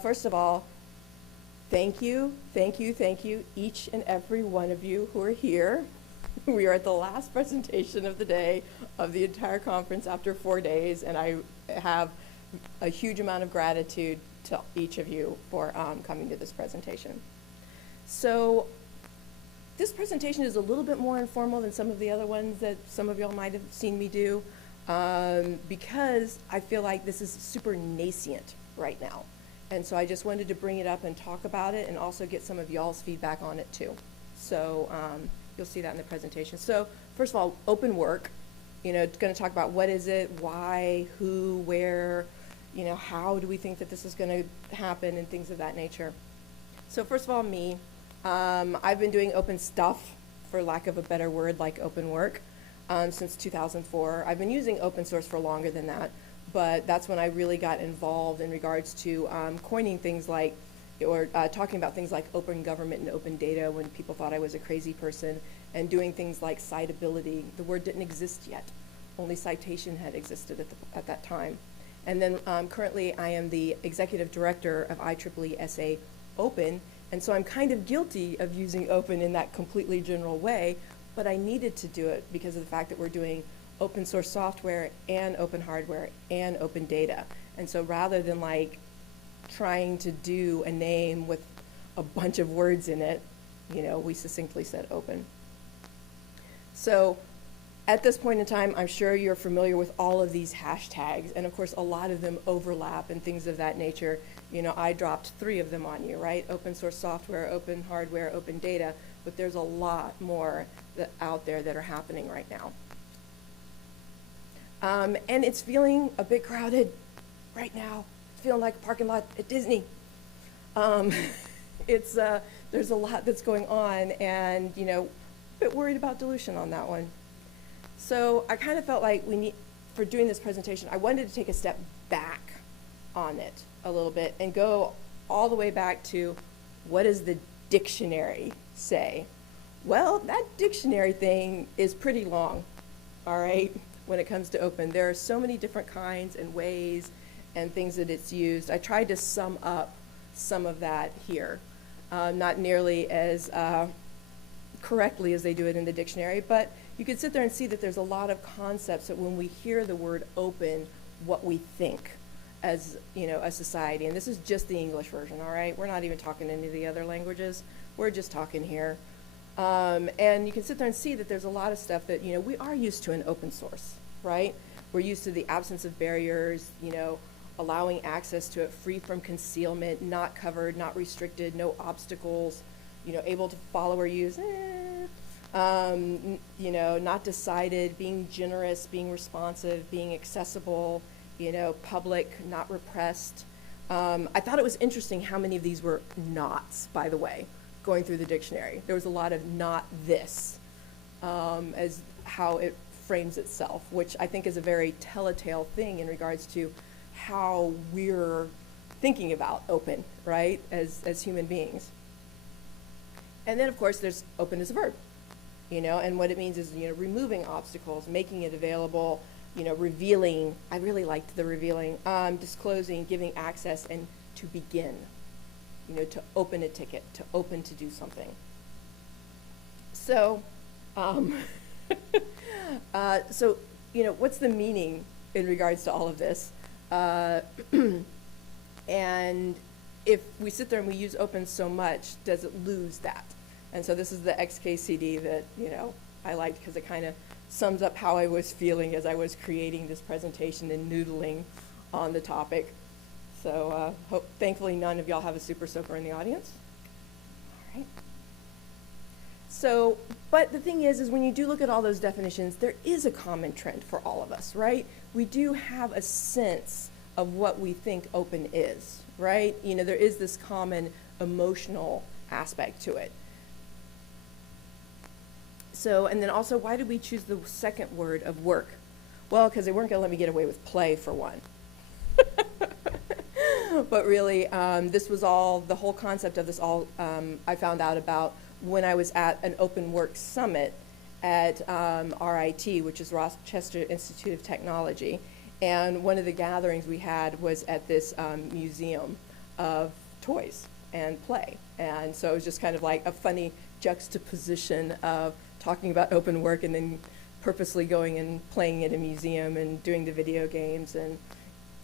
First of all, thank you, each and every one of you who are here. We are at the last presentation of the day of the entire conference after 4 days, and I have a huge amount of gratitude to each of you for coming to this presentation. So this presentation is a little bit more informal than some of the other ones that some of y'all might have seen me do, because I feel like this is super nascent right now. And so I just wanted to bring it up and talk about it and also get some of y'all's feedback on it too. So you'll see that in the presentation. So first of all, open work, it's going to talk about what is it, why, who, where, how do we think that this is going to happen and things of that nature. So first of all, me, I've been doing open stuff, for lack of a better word, like open work, since 2004. I've been using open source for longer than that. But that's when I really got involved in regards to coining things like, or talking about things like open government and open data when people thought I was a crazy person, and doing things like citability. The word didn't exist yet. Only citation had existed at that time. And then currently I am the executive director of IEEE SA Open, and so I'm kind of guilty of using open in that completely general way, but I needed to do it because of the fact that we're doing open source software and open hardware and open data. And so rather than like trying to do a name with a bunch of words in it, we succinctly said open. So at this point in time, I'm sure you're familiar with all of these hashtags, and of course a lot of them overlap and things of that nature. I dropped 3 of them on you, right? Open source software, open hardware, open data, but there's a lot more out there that are happening right now. And it's feeling a bit crowded right now. It's feeling like a parking lot at Disney. There's a lot that's going on, and a bit worried about dilution on that one. So I kind of felt like for doing this presentation, I wanted to take a step back on it a little bit and go all the way back to what does the dictionary say? Well, that dictionary thing is pretty long, all right? When it comes to open. There are so many different kinds and ways and things that it's used. I tried to sum up some of that here. Not nearly as correctly as they do it in the dictionary, but you can sit there and see that there's a lot of concepts that when we hear the word open, what we think as a society. And this is just the English version, all right? We're not even talking any of the other languages. We're just talking here. And you can sit there and see that there's a lot of stuff that, we are used to in open source, right? We're used to the absence of barriers, allowing access to it free from concealment, not covered, not restricted, no obstacles, able to follow or use, not decided, being generous, being responsive, being accessible, public, not repressed. I thought it was interesting how many of these were nots, by the way. Going through the dictionary. There was a lot of not this as how it frames itself, which I think is a very telltale thing in regards to how we're thinking about open, right, as human beings. And then, of course, there's open as a verb, and what it means is, removing obstacles, making it available, revealing. I really liked the revealing, disclosing, giving access, and to begin. To open a ticket, to open to do something. So, what's the meaning in regards to all of this? And if we sit there and we use open so much, does it lose that? And so this is the XKCD that, I liked because it kind of sums up how I was feeling as I was creating this presentation and noodling on the topic. So thankfully none of y'all have a super soaker in the audience. All right. So, but the thing is when you do look at all those definitions, there is a common trend for all of us, right? We do have a sense of what we think open is, right? There is this common emotional aspect to it. So, and then also, why did we choose the second word of work? Well, because they weren't going to let me get away with play, for one. But really, this was all, the whole concept of this all I found out about when I was at an open work summit at RIT, which is Rochester Institute of Technology. And one of the gatherings we had was at this museum of toys and play. And so it was just kind of like a funny juxtaposition of talking about open work and then purposely going and playing at a museum and doing the video games and,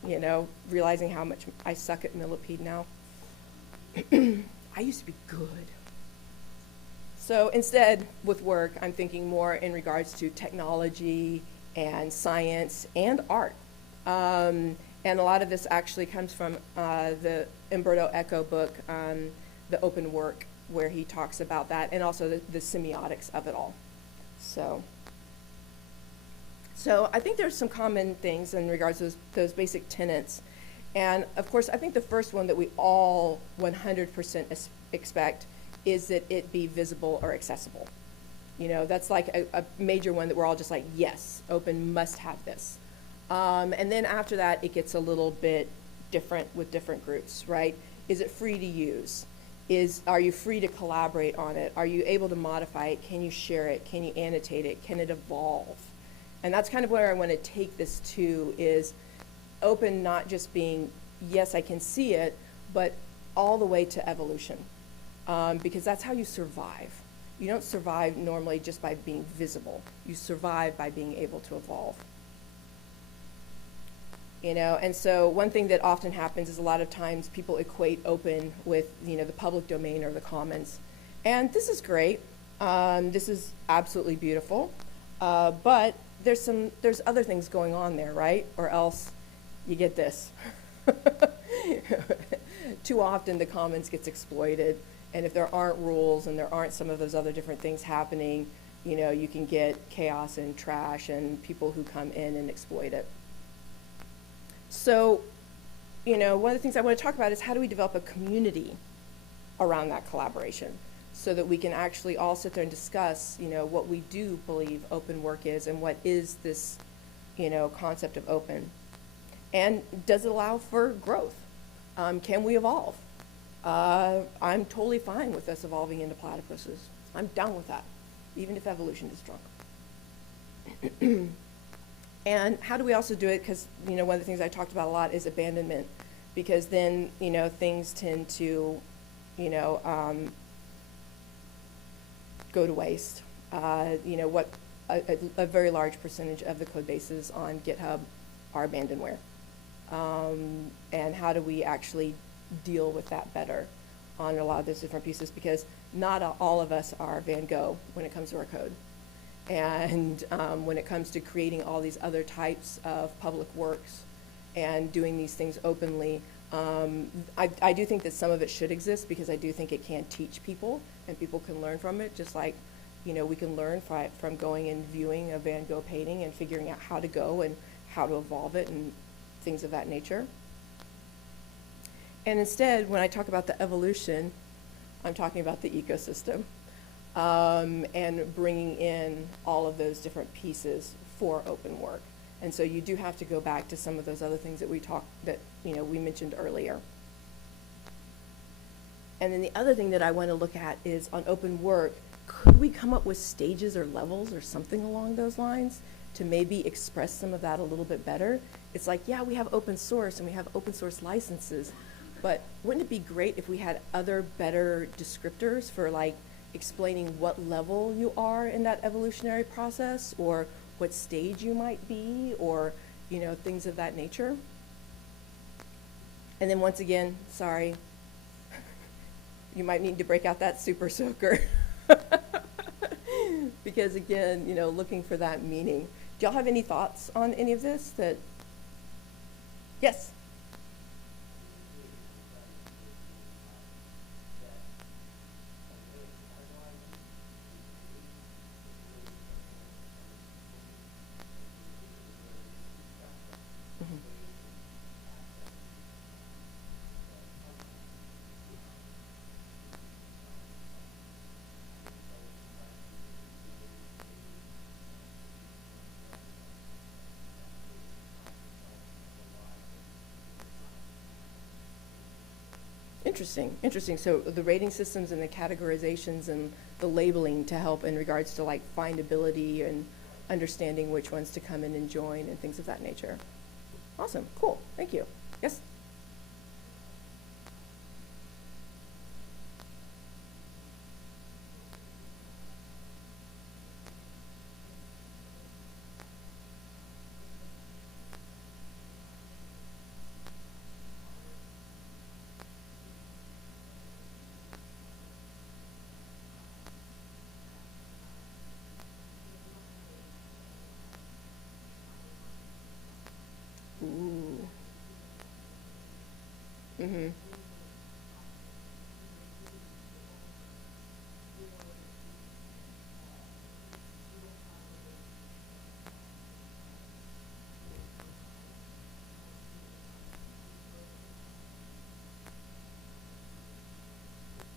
you know, realizing how much I suck at millipede now. I used to be good. So instead, with work, I'm thinking more in regards to technology and science and art. And a lot of this actually comes from the Umberto Eco book, The Open Work, where he talks about that, and also the semiotics of it all. So I think there's some common things in regards to those basic tenets. And of course, I think the first one that we all 100% expect is that it be visible or accessible. You know, that's like a major one that we're all just like, yes, open must have this. And then after that, it gets a little bit different with different groups, right? Is it free to use? Are you free to collaborate on it? Are you able to modify it? Can you share it? Can you annotate it? Can it evolve? And that's kind of where I want to take this to, is open not just being, yes, I can see it, but all the way to evolution. Because that's how you survive. You don't survive normally just by being visible. You survive by being able to evolve. You know, and so one thing that often happens is a lot of times people equate open with, you know, the public domain or the commons. And this is great. This is absolutely beautiful. But there's other things going on there, right? Or else you get this. Too often the commons gets exploited. And if there aren't rules and there aren't some of those other different things happening, you know, you can get chaos and trash and people who come in and exploit it. So, you know, one of the things I want to talk about is how do we develop a community around that collaboration so that we can actually all sit there and discuss, you know, what we do believe open work is and what is this, you know, concept of open. And does it allow for growth? Can we evolve? I'm totally fine with us evolving into platypuses. I'm down with that, even if evolution is drunk. And how do we also do it? Because, you know, one of the things I talked about a lot is abandonment, because then, you know, things tend to, you know, go to waste. You know, what a very large percentage of the code bases on GitHub are abandonware. And how do we actually deal with that better on a lot of those different pieces? Because not all of us are Van Gogh when it comes to our code. And when it comes to creating all these other types of public works and doing these things openly, I do think that some of it should exist, because I do think it can teach people and people can learn from it, just like, you know, we can learn from going and viewing a Van Gogh painting and figuring out how to go and how to evolve it and things of that nature. And instead, when I talk about the evolution, I'm talking about the ecosystem. And bringing in all of those different pieces for open work. And so you do have to go back to some of those other things that we mentioned earlier. And then the other thing that I want to look at is on open work, could we come up with stages or levels or something along those lines to maybe express some of that a little bit better? It's like, yeah, we have open source and we have open source licenses, but wouldn't it be great if we had other better descriptors for, like, explaining what level you are in that evolutionary process, or what stage you might be, or, you know, things of that nature. And then once again, sorry, you might need to break out that super soaker. Because again, you know, looking for that meaning. Do y'all have any thoughts on any of this? Yes? Interesting. So the rating systems and the categorizations and the labeling to help in regards to, like, findability and understanding which ones to come in and join and things of that nature. Awesome, cool, thank you. Yes? Mm-hmm.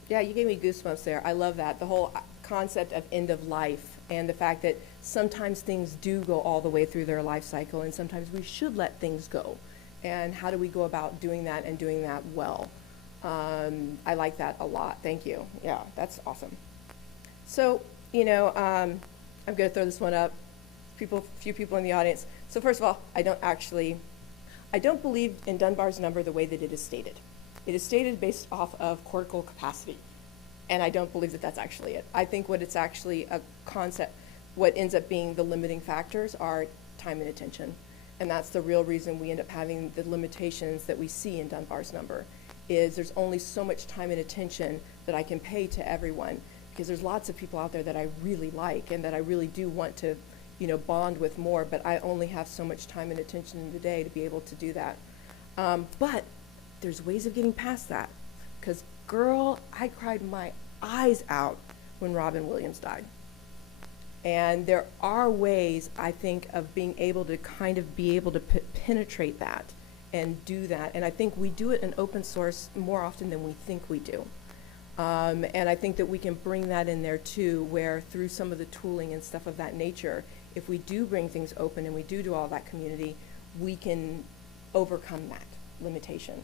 Yeah, you gave me goosebumps there. I love that. The whole concept of end of life and the fact that sometimes things do go all the way through their life cycle and sometimes we should let things go. And how do we go about doing that and doing that well? I like that a lot. Thank you. Yeah, that's awesome. So, I'm going to throw this one up. Few people in the audience. So first of all, I don't believe in Dunbar's number the way that it is stated. It is stated based off of cortical capacity, and I don't believe that that's actually it. I think what it's actually a concept, what ends up being the limiting factors are time and attention, and that's the real reason we end up having the limitations that we see in Dunbar's number, is there's only so much time and attention that I can pay to everyone, because there's lots of people out there that I really like and that I really do want to, bond with more, but I only have so much time and attention in the day to be able to do that. But there's ways of getting past that, because girl, I cried my eyes out when Robin Williams died. And there are ways, I think, of being able to kind of be able to penetrate that and do that. And I think we do it in open source more often than we think we do. And I think that we can bring that in there too, where through some of the tooling and stuff of that nature, if we do bring things open and we do all that community, we can overcome that limitation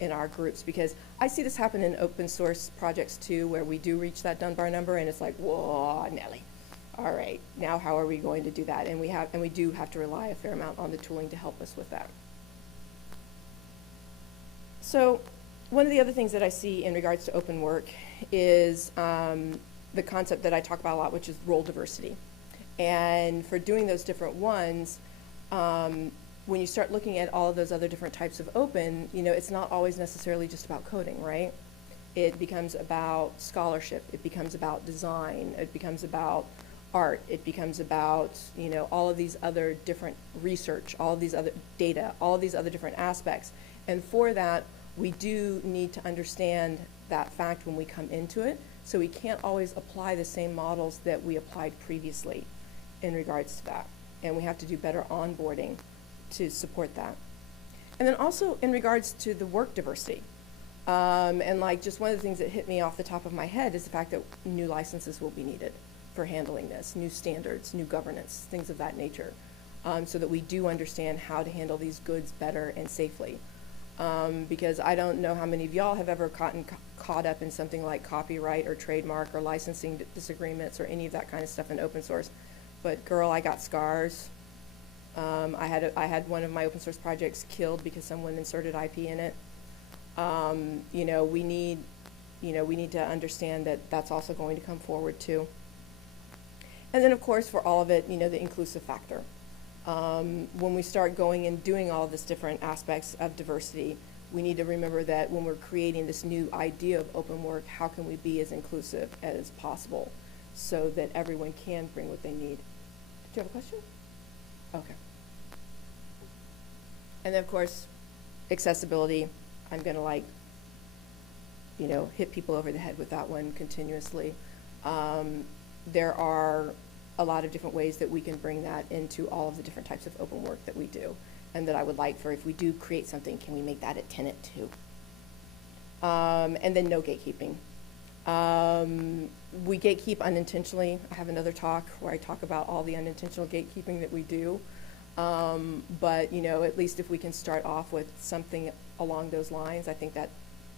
in our groups. Because I see this happen in open source projects too, where we do reach that Dunbar number and it's like, whoa, Nelly. All right, now how are we going to do that? And we do have to rely a fair amount on the tooling to help us with that. So one of the other things that I see in regards to open work is the concept that I talk about a lot, which is role diversity. And for doing those different ones, when you start looking at all of those other different types of open, it's not always necessarily just about coding, right? It becomes about scholarship, it becomes about design, it becomes about art, it becomes about, all of these other different research, all of these other data, all of these other different aspects. And for that, we do need to understand that fact when we come into it, so we can't always apply the same models that we applied previously in regards to that. And we have to do better onboarding to support that. And then also in regards to the work diversity. And like just one of the things that hit me off the top of my head is the fact that new licenses will be needed for handling this, new standards, new governance, things of that nature, so that we do understand how to handle these goods better and safely. Because I don't know how many of y'all have ever caught up in something like copyright or trademark or licensing disagreements or any of that kind of stuff in open source. But girl, I got scars. I had one of my open source projects killed because someone inserted IP in it. We need to understand that that's also going to come forward too. And then of course for all of it, the inclusive factor. When we start going and doing all of this different aspects of diversity, we need to remember that when we're creating this new idea of open work, how can we be as inclusive as possible so that everyone can bring what they need? Do you have a question? Okay. And then of course, accessibility. I'm gonna hit people over the head with that one continuously. There are a lot of different ways that we can bring that into all of the different types of open work that we do, and that I would like for, if we do create something, can we make that a tenet too? And then no gatekeeping. We gatekeep unintentionally. I have another talk where I talk about all the unintentional gatekeeping that we do. But at least if we can start off with something along those lines, I think that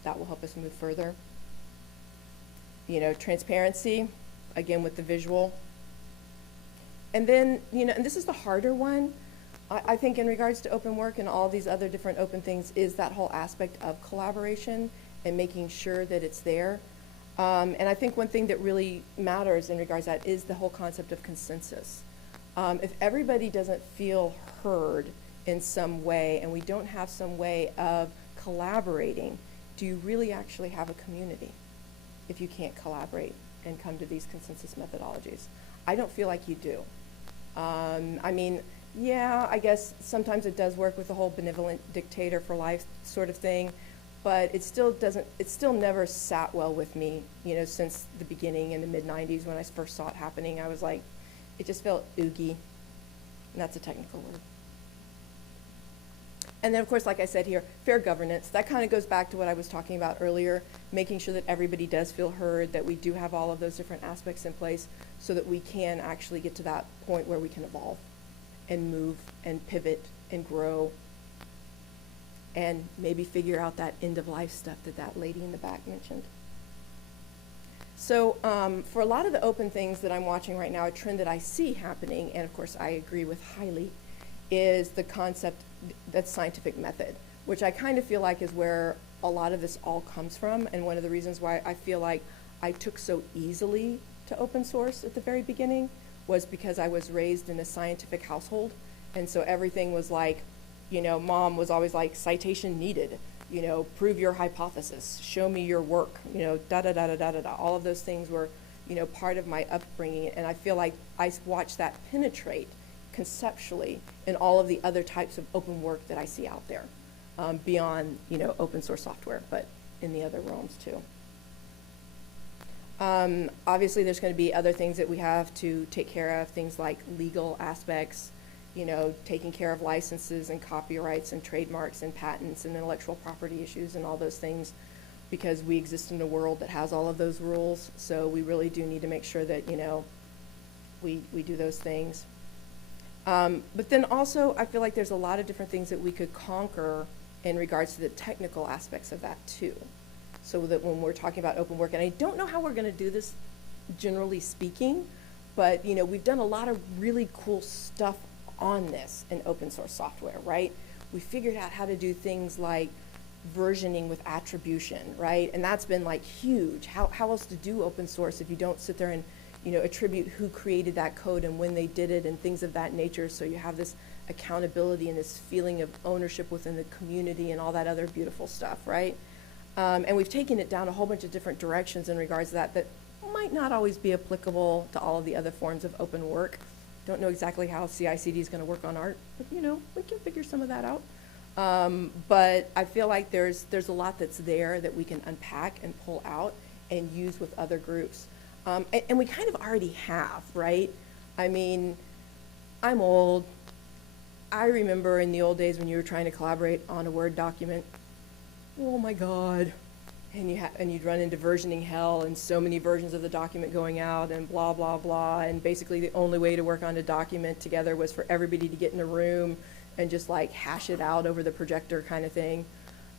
will help us move further. Transparency, again with the visual. And then, and this is the harder one, I think in regards to open work and all these other different open things, is that whole aspect of collaboration and making sure that it's there. And I think one thing that really matters in regards to that is the whole concept of consensus. If everybody doesn't feel heard in some way and we don't have some way of collaborating, do you really actually have a community if you can't collaborate and come to these consensus methodologies? I don't feel like you do. Yeah, I guess sometimes it does work with the whole benevolent dictator for life sort of thing, but it still never sat well with me, you know, since the beginning in the mid-90s when I first saw it happening. I was like, it just felt oogie, and that's a technical word. And then, of course, like I said here, fair governance. That kind of goes back to what I was talking about earlier, making sure that everybody does feel heard, that we do have all of those different aspects in place so that we can actually get to that point where we can evolve and move and pivot and grow and maybe figure out that end-of-life stuff that lady in the back mentioned. So for a lot of the open things that I'm watching right now, a trend that I see happening, and of course I agree with highly, is the concept that's scientific method, which I kind of feel like is where a lot of this all comes from, and one of the reasons why I feel like I took so easily to open source at the very beginning was because I was raised in a scientific household, and so everything was like, you know, mom was always like, citation needed, you know, prove your hypothesis, show me your work, you know, da-da-da-da-da-da-da. All of those things were, you know, part of my upbringing, and I feel like I watched that penetrate conceptually in all of the other types of open work that I see out there, beyond, you know, open source software, but in the other realms too. Obviously, there's going to be other things that we have to take care of, things like legal aspects, you know, taking care of licenses and copyrights and trademarks and patents and intellectual property issues and all those things, because we exist in a world that has all of those rules. So we really do need to make sure that, you know, we do those things. But then also, I feel like there's a lot of different things that we could conquer in regards to the technical aspects of that too. So that when we're talking about open work, and I don't know how we're going to do this generally speaking, but you know, we've done a lot of really cool stuff on this in open source software, right? We figured out how to do things like versioning with attribution, right? And that's been like huge. How else to do open source if you don't sit there and, you know, attribute who created that code and when they did it and things of that nature, so you have this accountability and this feeling of ownership within the community and all that other beautiful stuff, right? And we've taken it down a whole bunch of different directions in regards to that might not always be applicable to all of the other forms of open work. Don't know exactly how CI/CD is going to work on art, but you know, we can figure some of that out. But I feel like there's a lot that's there that we can unpack and pull out and use with other groups. And we kind of already have, right? I mean, I'm old. I remember in the old days when you were trying to collaborate on a Word document. Oh my God. And you'd run into versioning hell and so many versions of the document going out and blah, blah, blah. And basically the only way to work on a document together was for everybody to get in a room and just like hash it out over the projector kind of thing.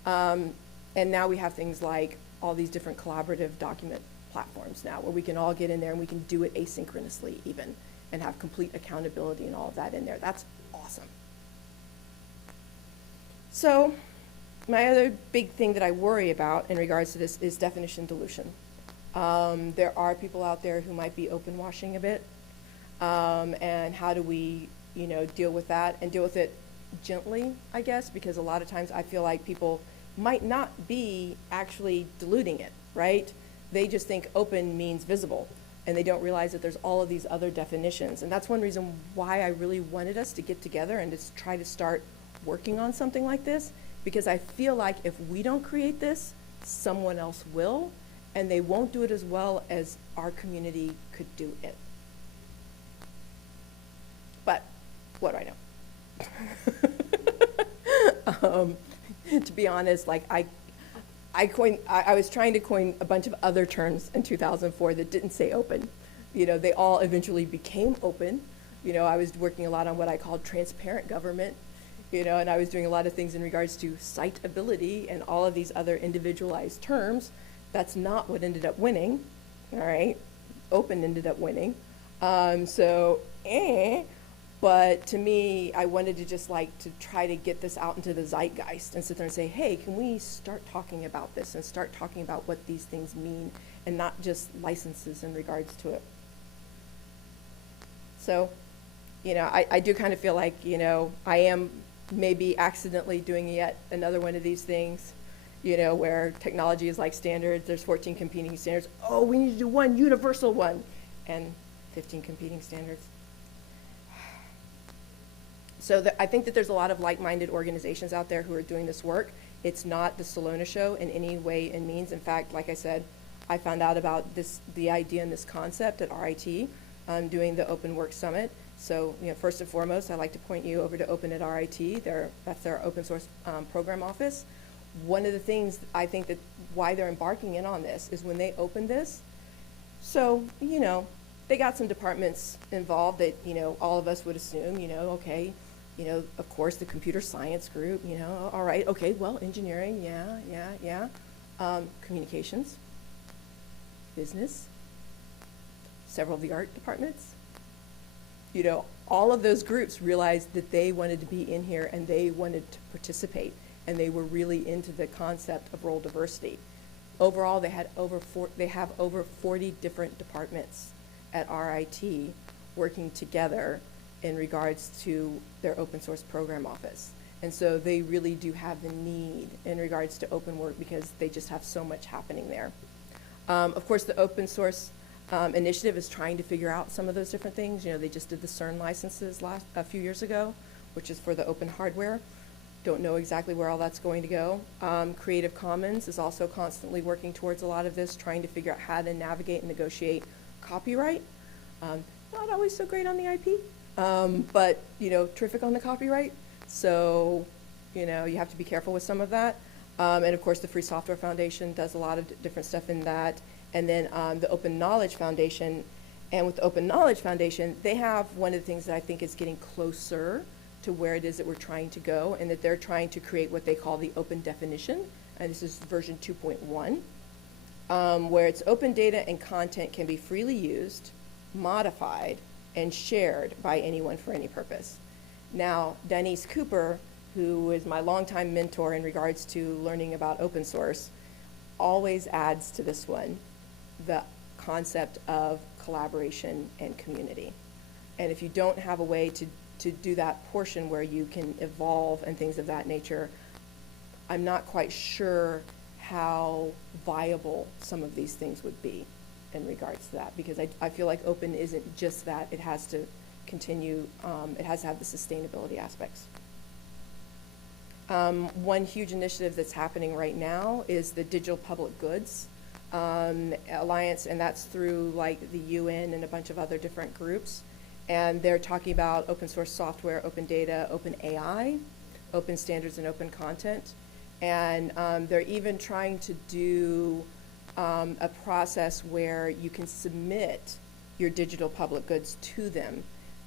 And now we have things like all these different collaborative document platforms now where we can all get in there and we can do it asynchronously even and have complete accountability and all of that in there. That's awesome. So my other big thing that I worry about in regards to this is definition dilution. There are people out there who might be open washing a bit, and how do we, you know, deal with that and deal with it gently, I guess, because a lot of times I feel like people might not be actually diluting it, right? They just think open means visible, and they don't realize that there's all of these other definitions. And that's one reason why I really wanted us to get together and just try to start working on something like this, because I feel like if we don't create this, someone else will, and they won't do it as well as our community could do it. But what do I know? To be honest, like I was trying to coin a bunch of other terms in 2004 that didn't say open. You know, they all eventually became open. You know, I was working a lot on what I called transparent government. You know, and I was doing a lot of things in regards to citability and all of these other individualized terms. That's not what ended up winning, all right? Open ended up winning. But to me, I wanted to just like to try to get this out into the zeitgeist and sit there and say, hey, can we start talking about this and start talking about what these things mean and not just licenses in regards to it. So, you know, I do kind of feel like, you know, I am maybe accidentally doing yet another one of these things, you know, where technology is like standards, there's 14 competing standards. Oh, we need to do one universal one, and 15 competing standards. So I think that there's a lot of like-minded organizations out there who are doing this work. It's not the Silona show in any way and means. In fact, like I said, I found out about the idea and this concept at RIT doing the Open Work Summit. So, first and foremost, I'd like to point you over to Open at RIT. That's their open source program office. One of the things I think that why they're embarking in on this is when they opened this. So, they got some departments involved that, all of us would assume, okay, of course, the computer science group, all right, okay, well, engineering, yeah. Communications, business, several of the art departments. All of those groups realized that they wanted to be in here and they wanted to participate, and they were really into the concept of role diversity. Overall, they have over 40 different departments at RIT working together in regards to their open source program office. And so they really do have the need in regards to open work because they just have so much happening there. Of course, the open source initiative is trying to figure out some of those different things. They just did the CERN licenses a few years ago, which is for the open hardware. Don't know exactly where all that's going to go. Creative Commons is also constantly working towards a lot of this, trying to figure out how to navigate and negotiate copyright. Not always so great on the IP, but terrific on the copyright. So you have to be careful with some of that. And of course, the Free Software Foundation does a lot of different stuff in that. And then the Open Knowledge Foundation. And with the Open Knowledge Foundation, they have one of the things that I think is getting closer to where it is that we're trying to go, and that they're trying to create what they call the open definition. And this is version 2.1, where it's open data and content can be freely used, modified, and shared by anyone for any purpose. Now, Denise Cooper, who is my longtime mentor in regards to learning about open source, always adds to this one the concept of collaboration and community. And if you don't have a way to do that portion where you can evolve and things of that nature, I'm not quite sure how viable some of these things would be in regards to that, because I feel like open isn't just that. It has to continue, it has to have the sustainability aspects. One huge initiative that's happening right now is the Digital Public Goods Alliance, and that's through like the UN and a bunch of other different groups. And they're talking about open source software, open data, open AI, open standards, and open content. And they're even trying to do a process where you can submit your digital public goods to them,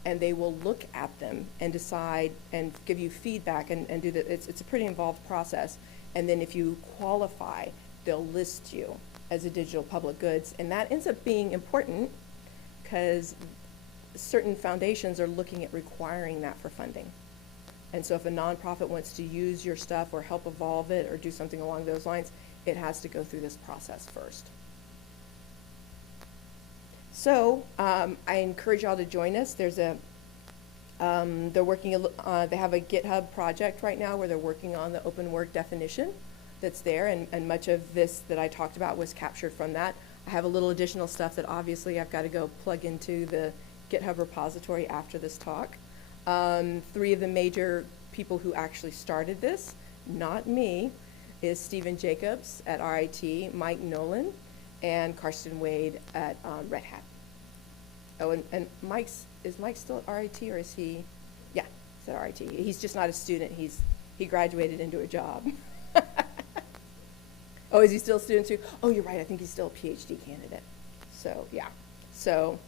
and they will look at them and decide and give you feedback and do that. It's a pretty involved process. And then if you qualify, they'll list you as a digital public goods. And that ends up being important because certain foundations are looking at requiring that for funding. And so if a nonprofit wants to use your stuff or help evolve it or do something along those lines, it has to go through this process first. So I encourage y'all to join us. There's a, they're working, they have a GitHub project right now where they're working on the open work definition that's there, and much of this that I talked about was captured from that. I have a little additional stuff that obviously I've got to go plug into the GitHub repository after this talk. 3 of the major people who actually started this, not me, is Stephen Jacobs at RIT, Mike Nolan, and Karsten Wade at Red Hat. Oh, and is Mike still at RIT, or is he? Yeah, he's at RIT. He's just not a student. He graduated into a job. Oh, is he still a student too? Oh, you're right. I think he's still a PhD candidate. So yeah. So,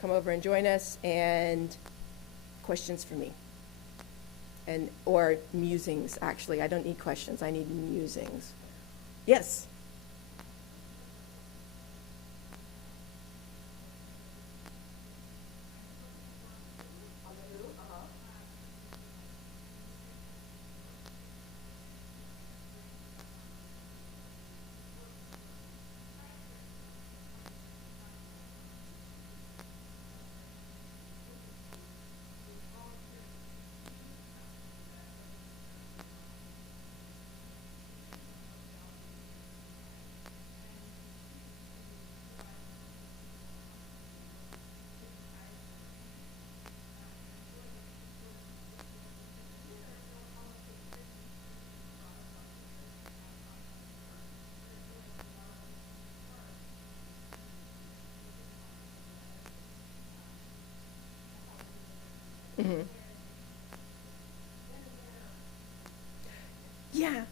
come over and join us, and questions for me. Or musings, actually. I don't need questions. I need musings. Yes? Mm-hmm. Yeah.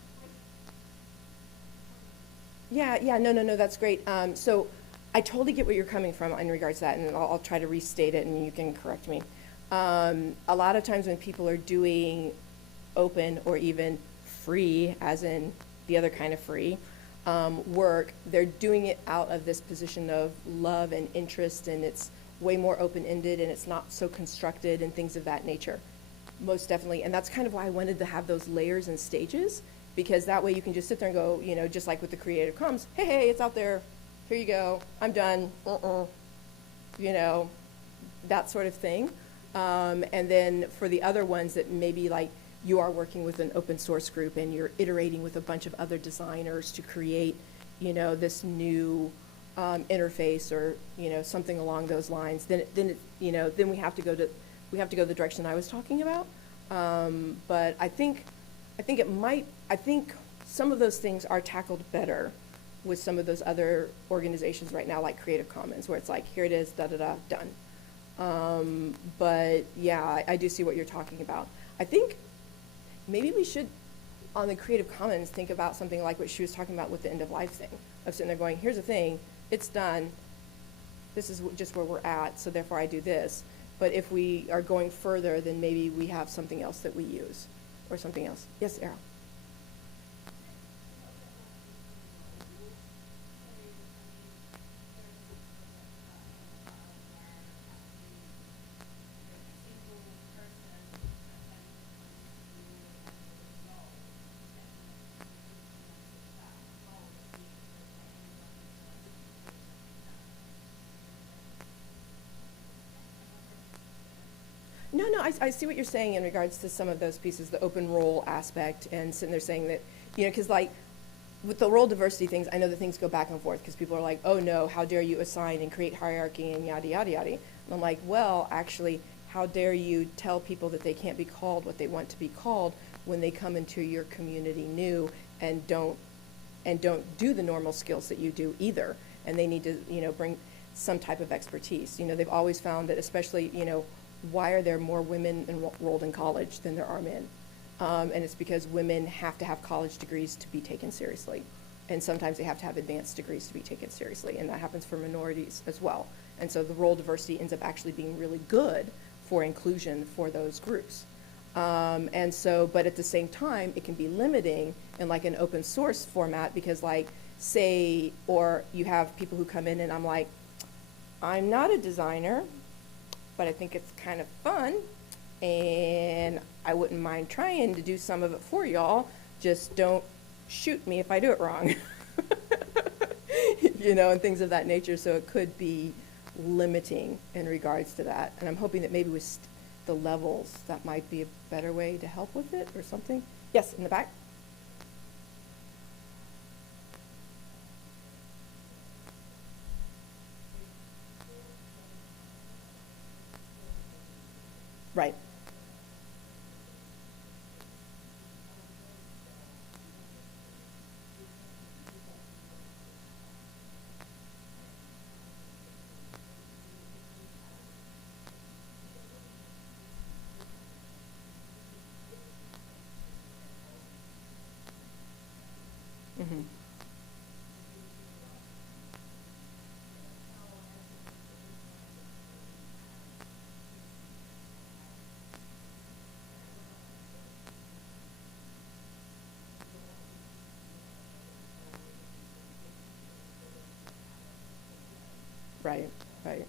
Yeah, no, that's great. So I totally get where you're coming from in regards to that, and I'll try to restate it, and you can correct me. A lot of times when people are doing open or even free, as in the other kind of free, work, they're doing it out of this position of love and interest, and it's way more open-ended, and it's not so constructed and things of that nature. Most definitely, and that's kind of why I wanted to have those layers and stages, because that way you can just sit there and go, you know, just like with the Creative Commons, hey, it's out there, here you go, I'm done, you know, that sort of thing. And then for the other ones that maybe like you are working with an open source group and you're iterating with a bunch of other designers to create, you know, this new interface or, you know, something along those lines, then we have to go the direction I was talking about. But I think some of those things are tackled better with some of those other organizations right now, like Creative Commons, where it's like, here it is, da-da-da, done. But yeah, I do see what you're talking about. I think maybe we should, on the Creative Commons, think about something like what she was talking about with the end of life thing, of sitting there going, here's the thing, it's done, this is just where we're at, so therefore I do this. But if we are going further, then maybe we have something else that we use, or something else. Yes, Errol? No, I see what you're saying in regards to some of those pieces, the open role aspect, and sitting there saying that, you know, because like with the role diversity things, I know that things go back and forth because people are like, oh no, how dare you assign and create hierarchy and yada, yada, yada. And I'm like, well, actually, how dare you tell people that they can't be called what they want to be called when they come into your community new and don't do the normal skills that you do either. And they need to, you know, bring some type of expertise. You know, they've always found that, especially, you know, why are there more women enrolled in college than there are men? And it's because women have to have college degrees to be taken seriously. And sometimes they have to have advanced degrees to be taken seriously. And that happens for minorities as well. And so the role diversity ends up actually being really good for inclusion for those groups. And so, but at the same time, it can be limiting in like an open source format because like, say, or you have people who come in and I'm like, I'm not a designer, but I think it's kind of fun, and I wouldn't mind trying to do some of it for y'all. Just don't shoot me if I do it wrong. You know, and things of that nature. So it could be limiting in regards to that. And I'm hoping that maybe with the levels, that might be a better way to help with it or something. Yes, in the back. Right. Mm-hmm. Right, right.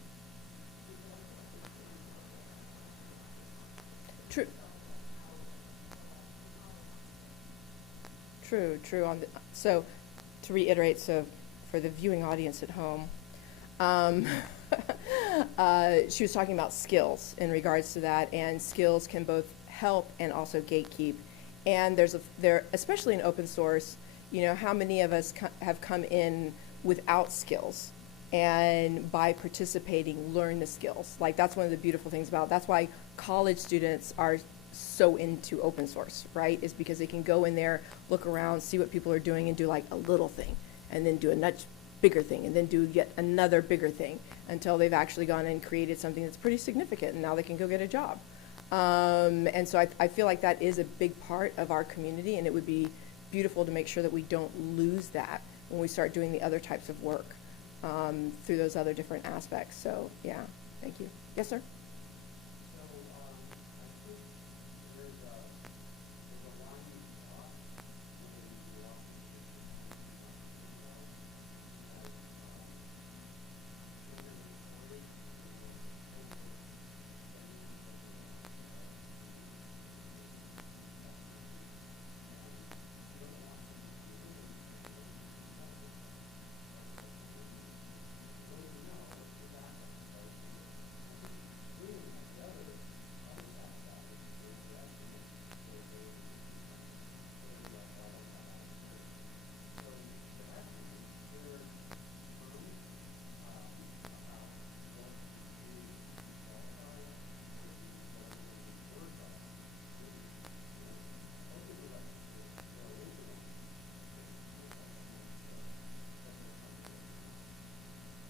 True. True. So, to reiterate, so for the viewing audience at home, um, she was talking about skills in regards to that, and skills can both help and also gatekeep. And there, especially in open source, you know, how many of us have come in without skills, and by participating, learn the skills. Like that's one of the beautiful things about. That's why college students are so into open source, right? Is because they can go in there, look around, see what people are doing, and do like a little thing, and then do a much bigger thing, and then do yet another bigger thing until they've actually gone and created something that's pretty significant, and now they can go get a job. And so I feel like that is a big part of our community, and it would be beautiful to make sure that we don't lose that when we start doing the other types of work through those other different aspects. So, yeah, thank you. Yes, sir?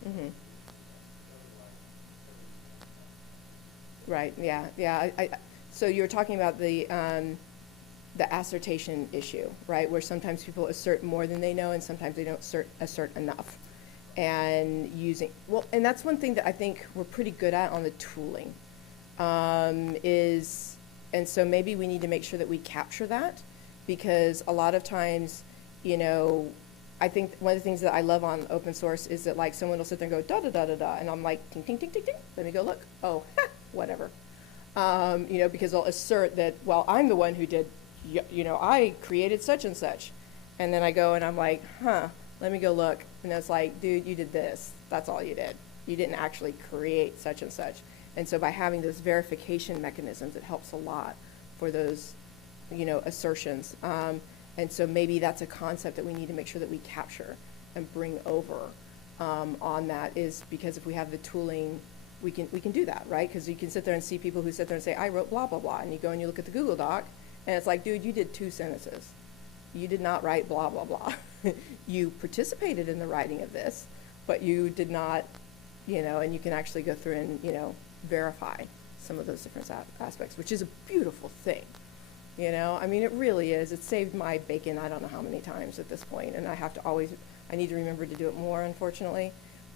Mm-hmm. Right, yeah, yeah. So you're talking about the assertion issue, right? Where sometimes people assert more than they know, and sometimes they don't assert enough. And and that's one thing that I think we're pretty good at on the tooling, and so maybe we need to make sure that we capture that, because a lot of times, I think one of the things that I love on open source is that, like, someone will sit there and go da da da da da, and I'm like, ting ting ting ting ting, let me go look. Oh, whatever. Because they'll assert that, well, I'm the one who did, I created such and such, and then I go and I'm like, let me go look, and it's like, dude, you did this. That's all you did. You didn't actually create such and such. And so by having those verification mechanisms, it helps a lot for those, assertions. And so maybe that's a concept that we need to make sure that we capture and bring over on that, is because if we have the tooling, we can do that, right? Because you can sit there and see people who sit there and say, I wrote blah, blah, blah. And you go and you look at the Google Doc, and it's like, dude, you did 2 sentences. You did not write blah, blah, blah. You participated in the writing of this, but you did not, and you can actually go through and, verify some of those different aspects, which is a beautiful thing. I mean, it really is. It saved my bacon I don't know how many times at this point, and I need to remember to do it more, unfortunately.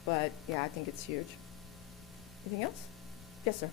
But yeah, I think it's huge. Anything else? Yes, sir.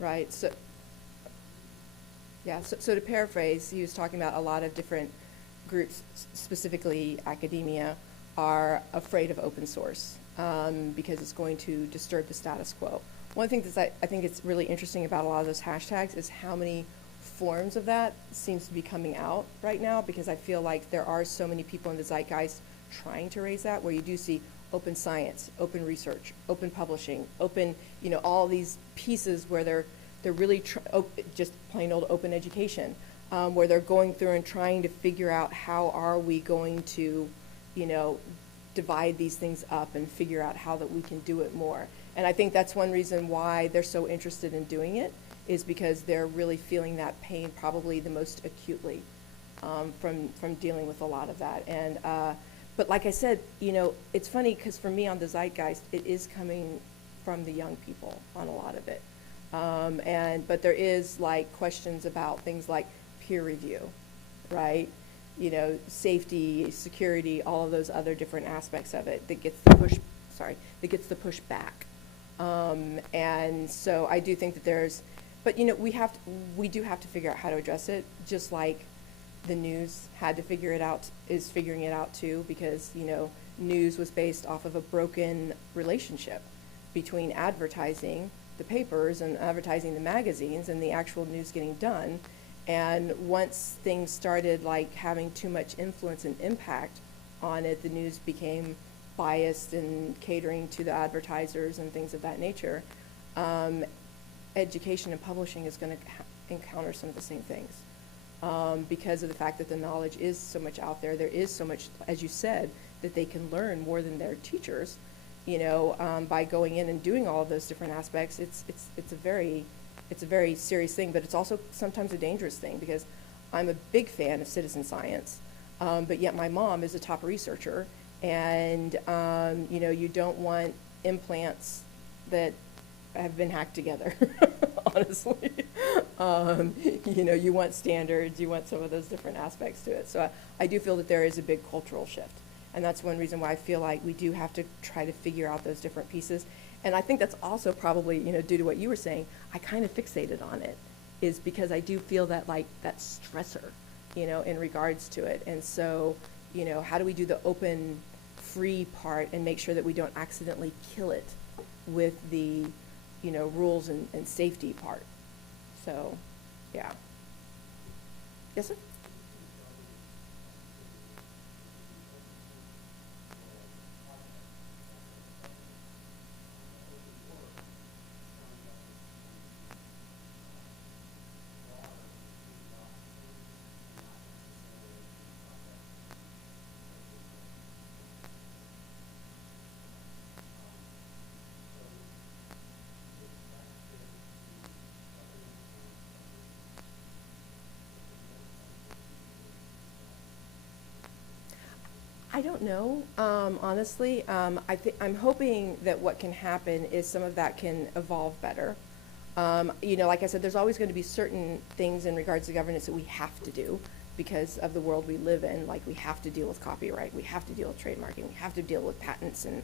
Right. So, yeah, so to paraphrase, he was talking about a lot of different groups, specifically academia, are afraid of open source because it's going to disturb the status quo. One thing that I think it's really interesting about a lot of those hashtags is how many forms of that seems to be coming out right now, because I feel like there are so many people in the zeitgeist trying to raise that, where you do see open science, open research, open publishing, open, all these pieces where they're really just plain old open education, where they're going through and trying to figure out how are we going to, divide these things up and figure out how that we can do it more. And I think that's one reason why they're so interested in doing it, is because they're really feeling that pain probably the most acutely from dealing with a lot of that. And but like I said, it's funny because for me on the zeitgeist, it is coming from the young people on a lot of it. But there is like questions about things like peer review, right? Safety, security, all of those other different aspects of it that gets that gets the pushback. And so I do think that there's, but we do have to figure out how to address it, just like the news had to figure it out, is figuring it out too, because, news was based off of a broken relationship between advertising the papers and advertising the magazines and the actual news getting done. And once things started like having too much influence and impact on it, the news became biased and catering to the advertisers and things of that nature. Education and publishing is going to encounter some of the same things. Because of the fact that the knowledge is so much out there. There is so much, as you said, that they can learn more than their teachers, by going in and doing all of those different aspects. It's a very serious thing, but it's also sometimes a dangerous thing, because I'm a big fan of citizen science, but yet my mom is a top researcher, and you don't want implants that have been hacked together, honestly. You want standards, you want some of those different aspects to it. So I do feel that there is a big cultural shift. And that's one reason why I feel like we do have to try to figure out those different pieces. And I think that's also probably, due to what you were saying, I kind of fixated on it, is because I do feel that like that stressor, in regards to it. And so, how do we do the open, free part and make sure that we don't accidentally kill it with the, rules and safety part? So, yeah. Yes, sir? I don't know, honestly. I'm hoping that what can happen is some of that can evolve better. Like I said, there's always going to be certain things in regards to governance that we have to do because of the world we live in. Like, we have to deal with copyright, we have to deal with trademarking, we have to deal with patents and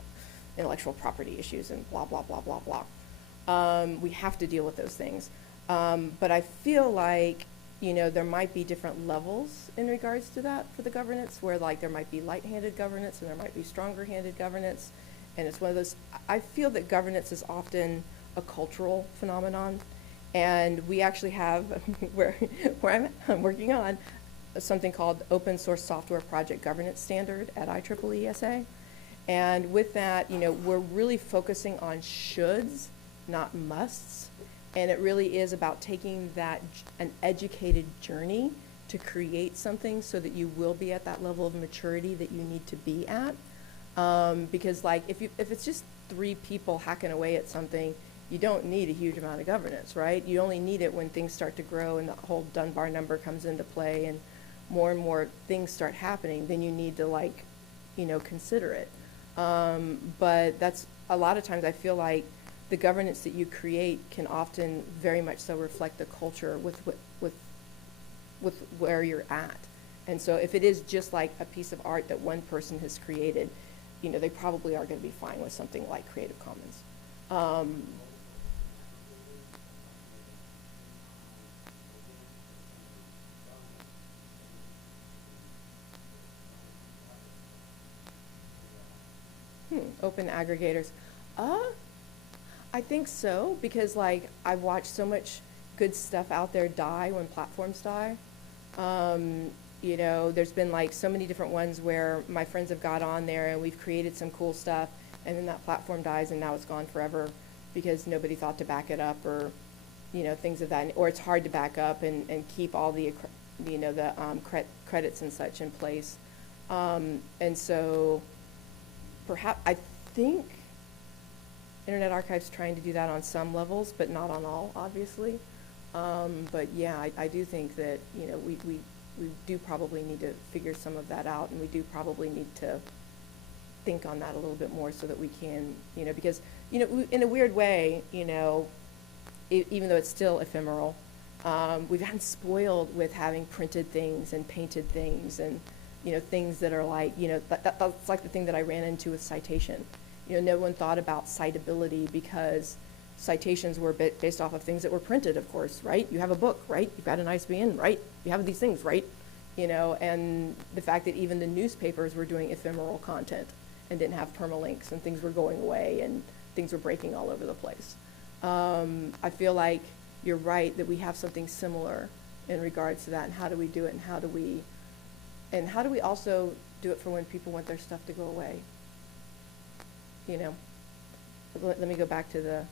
intellectual property issues and blah, blah, blah, blah, blah. We have to deal with those things. But I feel like there might be different levels in regards to that for the governance, where like there might be light-handed governance and there might be stronger-handed governance. And it's one of those, I feel that governance is often a cultural phenomenon. And we actually have, where I'm working on something called Open Source Software Project Governance Standard at IEEE. And with that, we're really focusing on shoulds, not musts. And it really is about taking an educated journey to create something so that you will be at that level of maturity that you need to be at. Because like, if it's just 3 people hacking away at something, you don't need a huge amount of governance, right? You only need it when things start to grow and the whole Dunbar number comes into play and more things start happening, then you need to consider it. But that's, a lot of times I feel like the governance that you create can often very much so reflect the culture with where you're at. And so if it is just like a piece of art that one person has created, they probably are going to be fine with something like Creative Commons. Open aggregators. I think so, because like I've watched so much good stuff out there die when platforms die. There's been like so many different ones where my friends have got on there and we've created some cool stuff, and then that platform dies and now it's gone forever because nobody thought to back it up, or things of that, or it's hard to back up and keep all the credits and such in place. And so perhaps, I think Internet Archive's trying to do that on some levels, but not on all, obviously. But yeah, I do think that we do probably need to figure some of that out, and we do probably need to think on that a little bit more so that we can, because in a weird way, even though it's still ephemeral, we've gotten spoiled with having printed things and painted things and things that are like, that's like the thing that I ran into with citation. No one thought about citability because citations were based off of things that were printed, of course, right? You have a book, right? You've got an ISBN, right? You have these things, right? And the fact that even the newspapers were doing ephemeral content and didn't have permalinks, and things were going away and things were breaking all over the place. I feel like you're right that we have something similar in regards to that, and how do we do it, and how do we also do it for when people want their stuff to go away? Let me go back to the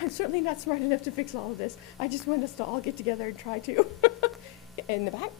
I'm certainly not smart enough to fix all of this. I just want us to all get together and try to. In the back.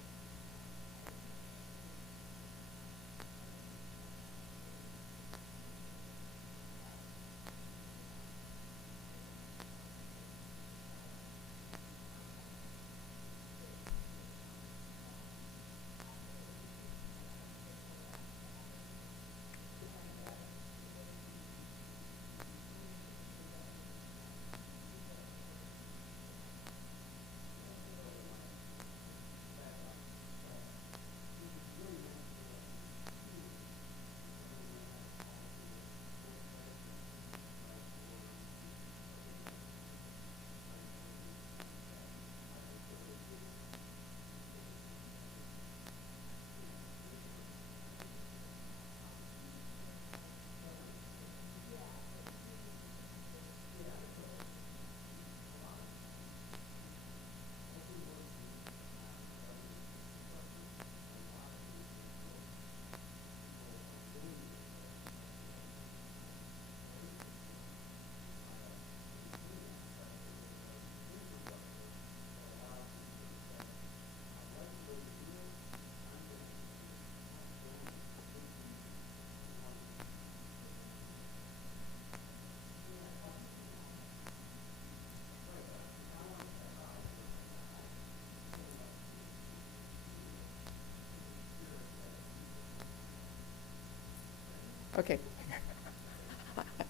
Okay.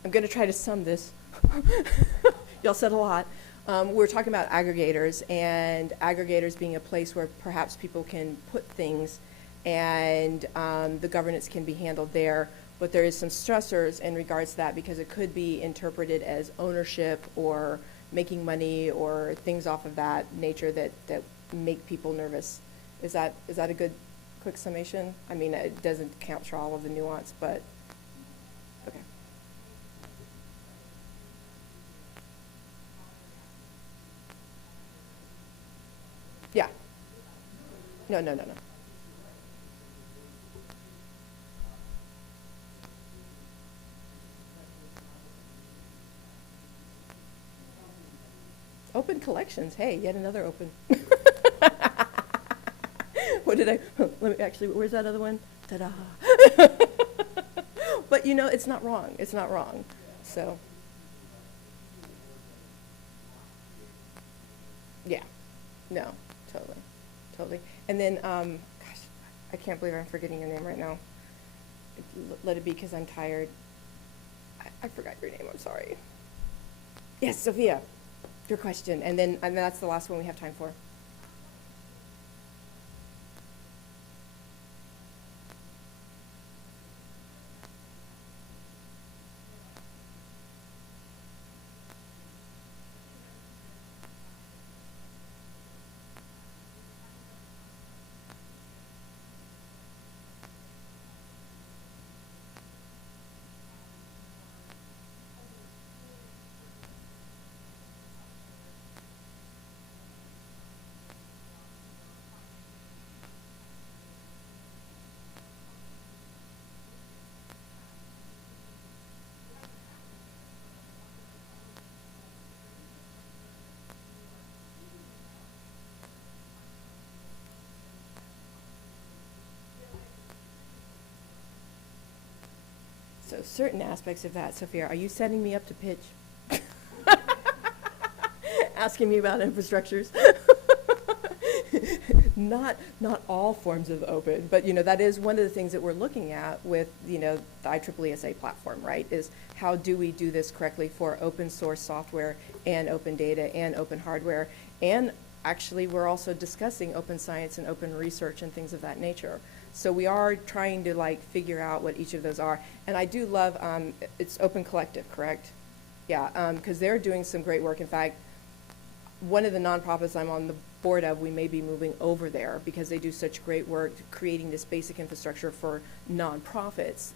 I'm going to try to sum this. Y'all said a lot. We're talking about aggregators, and aggregators being a place where perhaps people can put things, and the governance can be handled there. But there is some stressors in regards to that, because it could be interpreted as ownership or making money or things off of that nature that make people nervous. Is that a good quick summation? I mean, it doesn't capture all of the nuance, but okay. Yeah. No. Open collections. Hey, yet another open. What did I, let me actually, where's that other one? Ta-da. But it's not wrong. It's not wrong. So, yeah. No, totally. And then, gosh, I can't believe I'm forgetting your name right now. Let it be because I'm tired. I forgot your name, I'm sorry. Yes, Sophia, your question. And then that's the last one we have time for. So certain aspects of that, Sophia, are you setting me up to pitch? Asking me about infrastructures? Not all forms of open, but that is one of the things that we're looking at with the IEEE platform, right? Is how do we do this correctly for open source software and open data and open hardware and actually, we're also discussing open science and open research and things of that nature. So we are trying to like figure out what each of those are. And I do love, it's Open Collective, correct? Yeah, because they're doing some great work. In fact, one of the nonprofits I'm on the board of, we may be moving over there because they do such great work creating this basic infrastructure for nonprofits,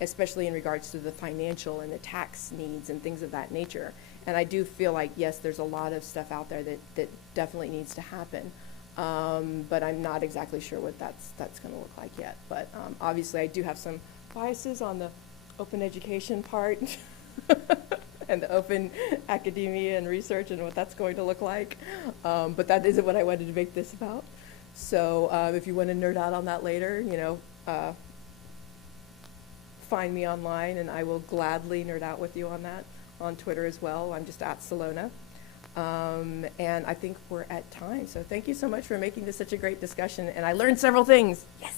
especially in regards to the financial and the tax needs and things of that nature. And I do feel like, yes, there's a lot of stuff out there that definitely needs to happen. But I'm not exactly sure what that's going to look like yet. But obviously I do have some biases on the open education part and the open academia and research and what that's going to look like. But that isn't what I wanted to make this about. So if you want to nerd out on that later, you know, find me online and I will gladly nerd out with you on that on Twitter as well. I'm just at Silona. And I think we're at time. So thank you so much for making this such a great discussion. And I learned several things. Yes.